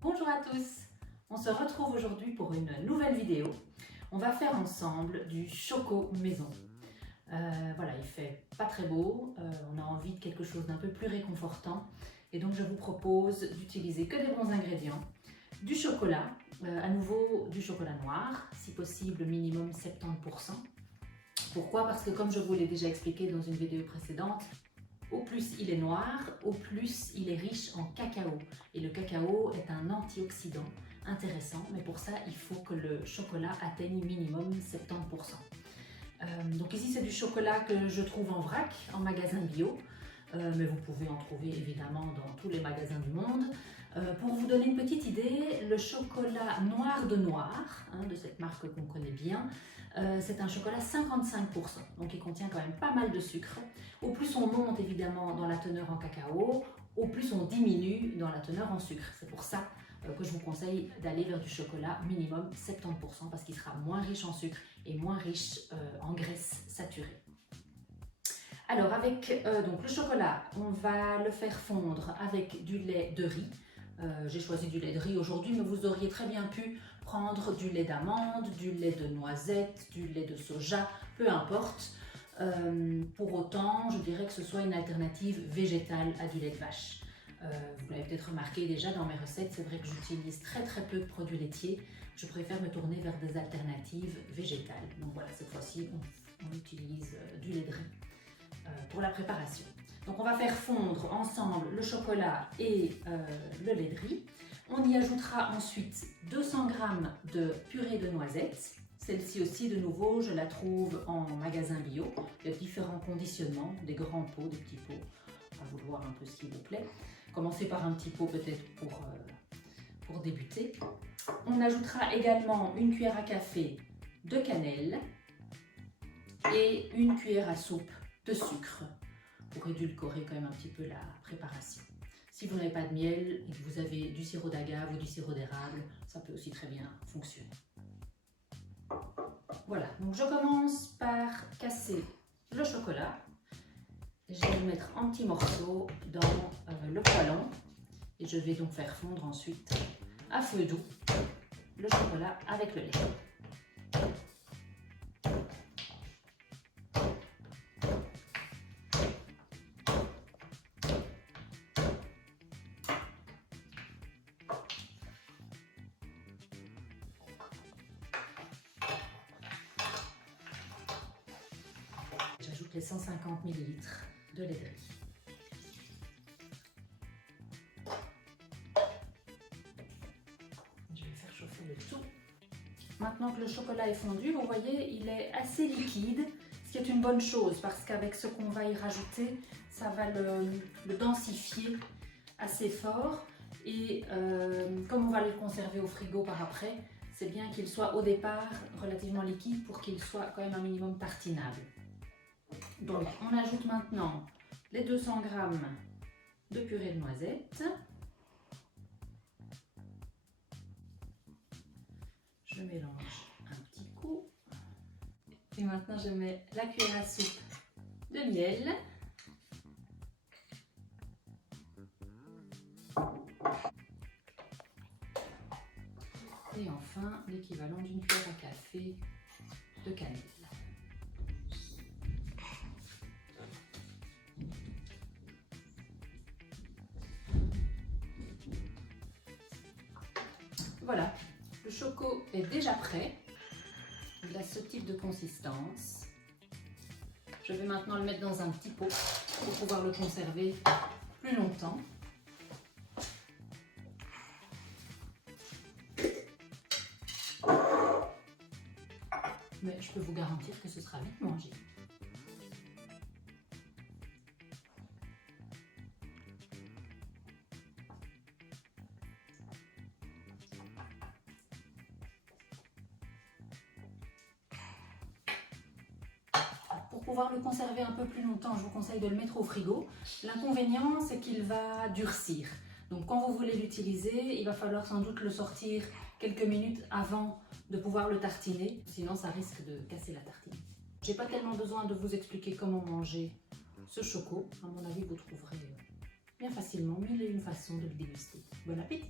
Bonjour à tous, on se retrouve aujourd'hui pour une nouvelle vidéo. On va faire ensemble du choco maison. Voilà, il fait pas très beau, on a envie de quelque chose d'un peu plus réconfortant et donc je vous propose d'utiliser que des bons ingrédients. Du chocolat, à nouveau du chocolat noir, si possible minimum 70%. Pourquoi? Parce que comme je vous l'ai déjà expliqué dans une vidéo précédente, au plus il est noir, au plus il est riche en cacao. Et le cacao est un antioxydant intéressant, mais pour ça, il faut que le chocolat atteigne minimum 70%. Donc ici, c'est du chocolat que je trouve en vrac, en magasin bio. Mais vous pouvez en trouver évidemment dans tous les magasins du monde. Pour vous donner une petite idée, le chocolat noir de noir, de cette marque qu'on connaît bien, c'est un chocolat 55%, donc il contient quand même pas mal de sucre. Au plus on monte évidemment dans la teneur en cacao, au plus on diminue dans la teneur en sucre. C'est pour ça que je vous conseille d'aller vers du chocolat minimum 70% parce qu'il sera moins riche en sucre et moins riche en graisse saturée. Alors avec donc le chocolat, on va le faire fondre avec du lait de riz. J'ai choisi du lait de riz aujourd'hui, mais vous auriez très bien pu prendre du lait d'amande, du lait de noisette, du lait de soja, peu importe. Pour autant, je dirais que ce soit une alternative végétale à du lait de vache. Vous l'avez peut-être remarqué déjà dans mes recettes, c'est vrai que j'utilise très peu de produits laitiers. Je préfère me tourner vers des alternatives végétales. Donc voilà, cette fois-ci, on utilise du lait de riz pour la préparation. Donc on va faire fondre ensemble le chocolat et le lait de riz. On y ajoutera ensuite 200 g de purée de noisettes. Celle-ci aussi, de nouveau, je la trouve en magasin bio. Il y a différents conditionnements, des grands pots, des petits pots. À vous de voir un peu ce qui vous plaît. Commencez par un petit pot peut-être pour débuter. On ajoutera également une cuillère à café de cannelle et une cuillère à soupe de sucre pour édulcorer quand même un petit peu la préparation. Si vous n'avez pas de miel et que vous avez du sirop d'agave ou du sirop d'érable, ça peut aussi très bien fonctionner. Voilà, donc je commence par casser le chocolat. Je vais le mettre en petits morceaux dans le poêlon et je vais donc faire fondre ensuite à feu doux le chocolat avec le lait. J'ajoute les 150 ml de lait de riz. Je vais faire chauffer le tout. Maintenant que le chocolat est fondu, vous voyez, il est assez liquide, ce qui est une bonne chose parce qu'avec ce qu'on va y rajouter, ça va le densifier assez fort. Et comme on va le conserver au frigo par après, c'est bien qu'il soit au départ relativement liquide pour qu'il soit quand même un minimum tartinable. Donc on ajoute maintenant les 200 g de purée de noisettes. Je mélange un petit coup. Et maintenant je mets la cuillère à soupe de miel. Et enfin l'équivalent d'une cuillère à café de cannelle. Voilà, le choco est déjà prêt. Il a ce type de consistance. Je vais maintenant le mettre dans un petit pot pour pouvoir le conserver plus longtemps. Mais je peux vous garantir que ce sera vite mangé. Pour pouvoir le conserver un peu plus longtemps, je vous conseille de le mettre au frigo. L'inconvénient, c'est qu'il va durcir. Donc quand vous voulez l'utiliser, il va falloir sans doute le sortir quelques minutes avant de pouvoir le tartiner, sinon ça risque de casser la tartine. J'ai pas tellement besoin de vous expliquer comment manger ce choco. À mon avis, vous trouverez bien facilement mille et une façons de le déguster. Bon appétit!